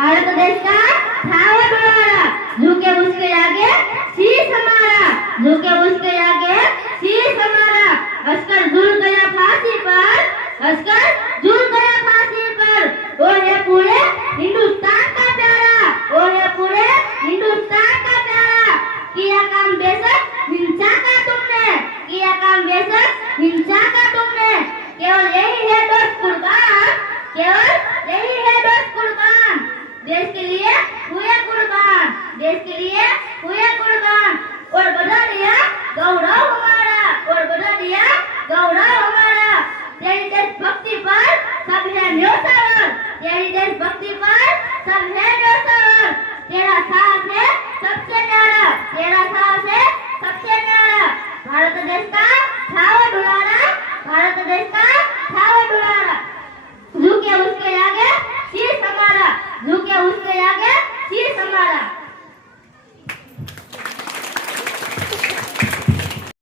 भारत देश का था वो बड़ा, झुके उसके आगे शीश हमारा, झुके उसके आगे शीश हमारा। अस्कर झूल गया फांसी पर, अस्कर झूल गया